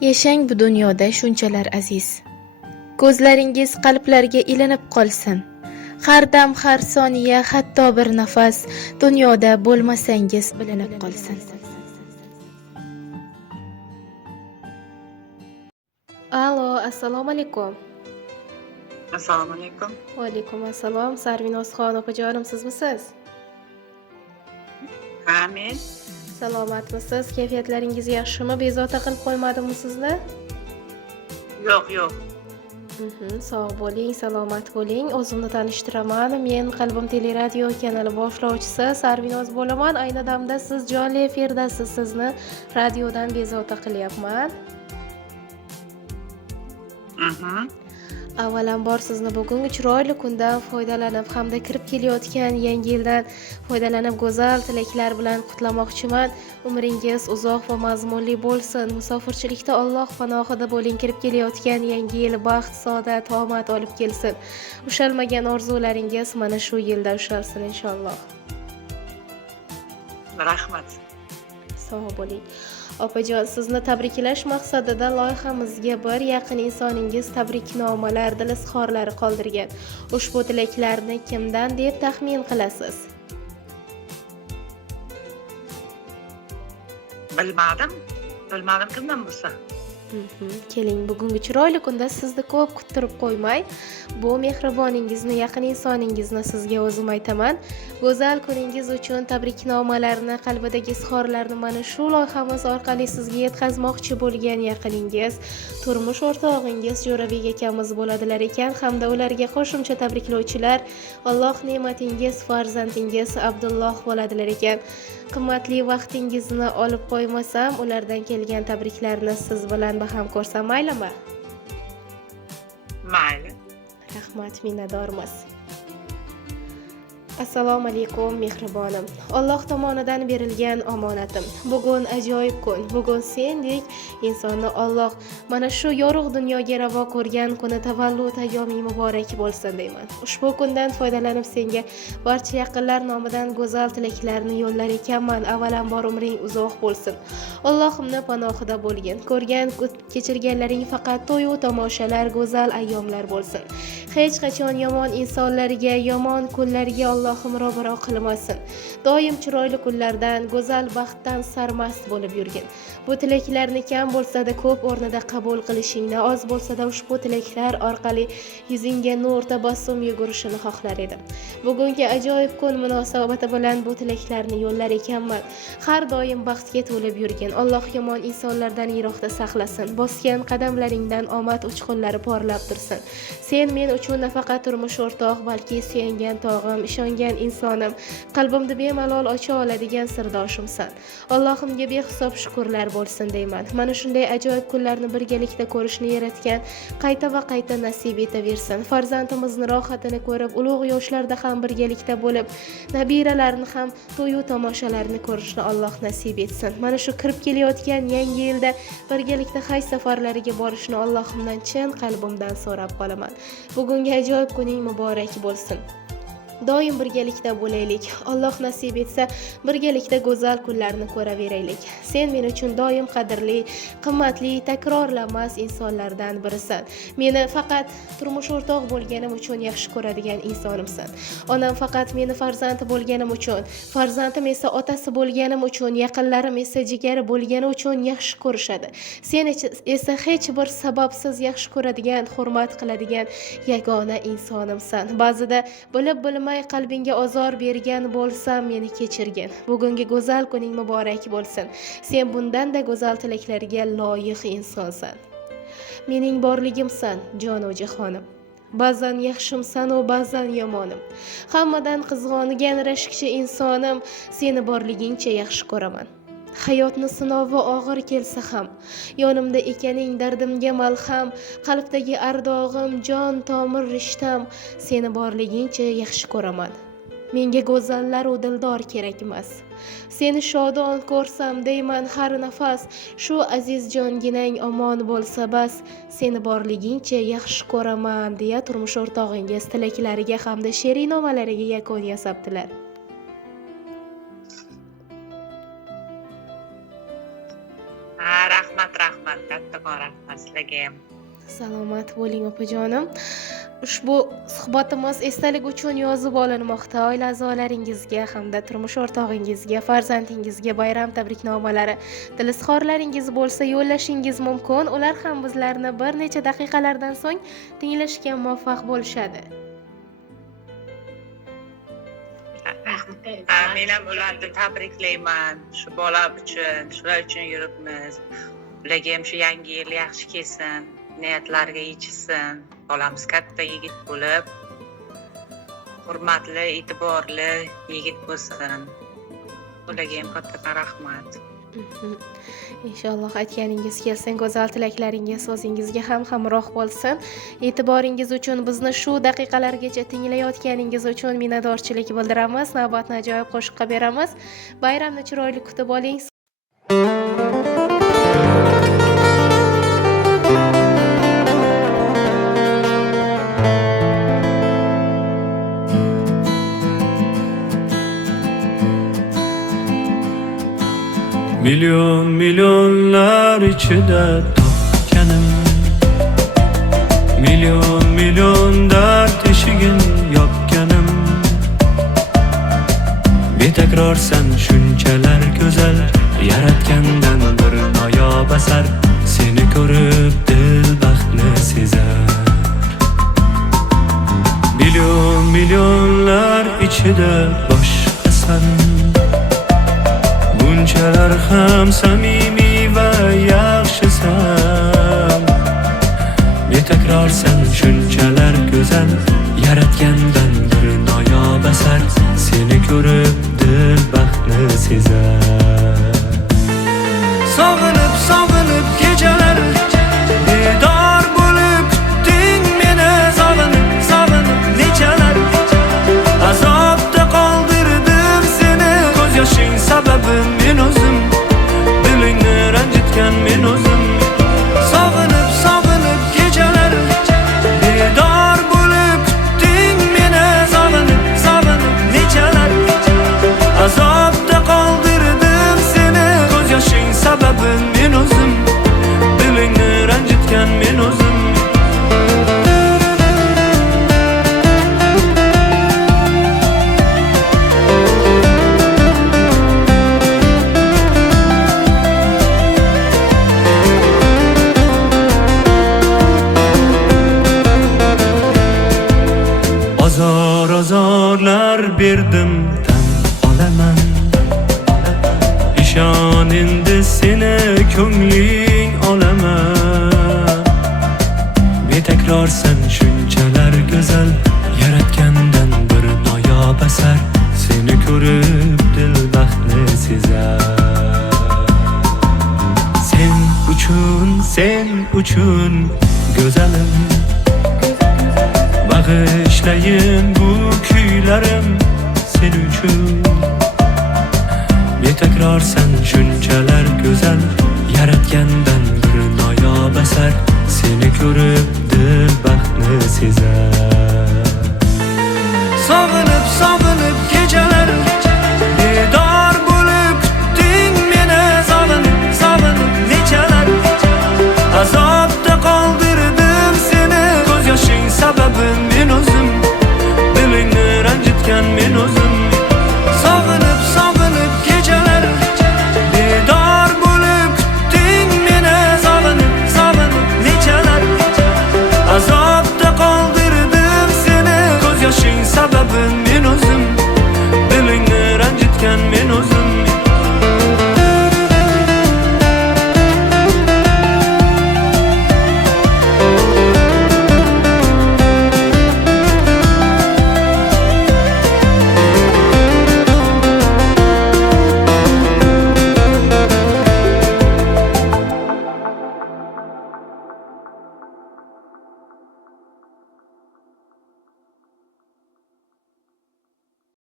Yashang bu dunyoda shunchalar aziz. Ko'zlaringiz qalblarga ilinib qolsin. Har dam, har soniya, hatto bir nafas dunyoda bo'lmasangiz bilinib qolsin. Alo, assalomu alaykum. Assalomu alaykum. Va alaykum assalom. Sarvinozxon opajonim, sizmisiz? Ha, men. Salomatmisiz? Kayfiyatlaringiz yaxshimi? Bezovta qilib qo'ymadimmi sizni? Yo'q. Sog' bo'ling, salomat bo'ling. O'zimni tanishtiraman. Men Qalbim teleradio kanali boshlovchisi Sarvinoz bo'laman. Ayni damda siz jonli efirdasiz. Sizni radiodan bezovta qilyapman. Avvalambor sizni bugungi chiroyli kundan foydalanib hamda kirib kelayotgan yangi yildan foydalanib go'zal tilaklar bilan qutlamoqchiman. Umringiz uzoq va mazmunli bo'lsin. Musofirchilikda Alloh panohida bo'ling. Kirib kelayotgan yangi yil baxt, saodat, omad olib kelsin. Ushalmagan orzularingiz mana shu yilda ushalsin inshaalloh. Rahmat. Sog' bo'ling. Opajon, sizni tabriklash maqsadida loyihamizga bir yaqin insoningiz tabriknomalar, dil izhorlari qoldirgan. Ushbu tilaklarni kimdan deb taxmin qilasiz? Bilmadim kimdan bo'lsa. Keling, bugungi chiroyli kunda sizni ko'p kuttirib qo'ymay, bu mehriboningizni, yaqin insoningizni sizga o'zim aytaman. Go'zal kuningiz uchun tabriknomalarni, qalbidagi izhorlarni mana shu loyihamiz orqali sizga yetkazmoqchi bo'lgan yaqiningiz, turmush o'rtog'ingiz, Jo'rabek akamiz bo'ladilar ekan, hamda ularga qo'shimcha tabriklovchilar Alloh ne'matingiz, farzandingiz Abdulloh bo'ladilar ekan. Qimmatli vaqtingizni olib qo'ymasam, ulardan kelgan tabriklarni siz bilan baham ko'rsam maylimi? Mayli. Rahmat, minnatdormiz. Assalomu alaykum mehribonim. Alloh tomonidan berilgan omonatim. Bugun ajoyib kun. Bugun sendek insonni Alloh mana shu yorug' dunyoga ravo ko'rgan kuni tavallud ayyoming muborak bo'lsin deyman. Ushbu kundan foydalanib senga barcha yaqinlar nomidan go'zal tilaklarni yo'llar ekanman. Avvalambor umring uzoq bo'lsin. Allohimning panohida bo'lgin. Ko'rgan, kechirganlaring faqat to'y va tomoshalar, go'zal ayyomlar bo'lsin. Hech qachon yomon insonlarga, yomon kunlarga Allohim ro'baro qilmasin. Doim chiroyli kunlardan, go'zal baxtdan sarmast bo'lib yurgin. Bu tilaklarni kam bo'lsa-da ko'p o'rnida qabul qilishingni, oz bo'lsa-da ushbu tilaklar orqali yuzingga nur, tabassum yugurishini xohlar edim. Bugungi ajoyib kun munosabati bilan bu tilaklarni yo'llar ekanman. Har doim baxtga to'lib yurgin. Alloh yomon insonlardan yiroqda saqlasin. Bosgan qadamlaringdan omad uchqunlari porlab tursin. Sen men uchun nafaqat turmush o'rtoq, balki suyangan tog'im, ishongan insonim, qalbimni bemalol ocha oladigan sirdoshimsan. Allohimga behisob shukrlar bo'lsin deyman. Mana shunday ajoyib kunlarni birgalikda ko'rishni yaratgan qayta va qayta nasib etaversin. Farzandimizni rohatini ko'rib, ulug' yoshlarda ham birgalikda bo'lib, nabiralarni ham to'yu tomoshalarni ko'rishni Alloh nasib etsin. Mana shu kirib kelayotgan yangi yilda birgalikda haj safarlariga borishni Allohimdan chin qalbimdan so'rab qolaman. Bugungi ajoyib kuning muborak bo'lsin. Doim birgalikda bo'laylik. Alloh nasib etsa, birgalikda go'zal kunlarni ko'raveraylik. Sen men uchun doim qadrli, qimmatli, takrorlanmas insonlardan birisan. Meni faqat turmush o'rtoq bo'lganim uchun yaxshi ko'radigan insonimsan. Onam faqat meni farzandi bo'lganim uchun, farzandim esa otasi bo'lganim uchun, yaqinlarim esa jigari bo'lgani uchun yaxshi ko'rishadi. Sen esa hech bir sababsiz yaxshi ko'radigan, hurmat qiladigan yagona insonimsan. Ba'zida bilib qalbingga ozor bergan bo'lsam, meni kechirgin. Bugungi go'zal kuning muborak bo'lsin. Sen bundan-da go'zal tilaklarga loyiq insonsan. Mening borligimsan, jonu jihonim. Ba'zan yaxshimsan u ba'zan yomonim. Hammadan qizg'ongan rashkchi insonim, seni borligingcha yaxshi ko'raman. Hayotni sinovi og'ir kelsa ham, yonimda ekaning dardimga malham, qalbdagi ardog'im, jon tomir rishtam, seni borligingcha yaxshi ko'raman. Menga go'zallar u dildor kerak emas. Seni shodon ko'rsam deyman har nafas, shu aziz jonginang omon bo'lsa bas, seni borligingcha yaxshi ko'raman deya turmush o'rtog'ingiz tilaklariga hamda she'rinomalariga yakun yasabdilar. Rahmat. Kattakon rahmat sizlarga ham. Salomat bo'ling opajonim. Ushbu suhbatimiz esdalik uchun yozib olinmoqda. Oila a'zolaringizga hamda turmush o'rtog'ingizga, farzandingizga bayram tabriknomalari, tilizxorlaringiz bo'lsa yo'llashingiz mumkin. Ular ham bizlarni bir necha daqiqalardan so'ng tinglashga muvaffaq bo'lishadi. Men ham ularni tabriklayman. Shu bola uchun, shular uchun yuribmiz. Ularga ham shu yangi yil yaxshi kelsin, niyatlariga yetishsin. Bolamiz katta yigit bo'lib, hurmatli, e'tiborli yigit bo'lsin. Ularga ham katta rahmat. Inshaalloh aytganingiz kelsin, go'zal tilaklaringiz o'zingizga ham hamroh bo'lsin. E'tiboringiz uchun, bizni shu daqiqalargacha tinglayotganingiz uchun minnatdorchilik bildiramiz. Navbatni ajoyib qo'shiqqa beramiz. Bayramni chiroyli kutib oling. Milyon milyonlar içinde topganim, milyon milyon dert eshigin yopganim. Betakror sen shunchalar go'zal, yaratgandan bir noyob asar. Seni ko'rib dil baxtni sezar. Milyon milyonlar ichida boshqasan, bunchalar ham samimiy va yaxshisan. Betakror sen shunchalar go'zal, yaratgandan bir noyob asar. Seni ko'rib dil baxtni sezar. Sog'inib sog'inib kechalar bedor bo'lib kutding meni. Sog'inib sog'inib nechalar azobda qoldirdim seni. Ko'z yoshing sababim men o'zim, dilingni ranjitgan men o'zim. Sog'inib sog'inib kechalar bedor bo'lib kutding meni. Sog'inib sog'inib nechalar azobda qoldirdim seni. Ko'z yoshing sababim men o'zim, dilingni ranjitgan men o'zim. Azor azorlar berdim tan olaman. İshon endi seni ko'ngling olaman. Betakror sen shunchalar go'zal, yaratgandan bir noyob asar. Seni ko'rib dil baxtni sezar. Sen uchun go'zalim, bag'ishlayin bu kuylarim sen uchun. Betakror sen shunchalar go'zal, yaratgan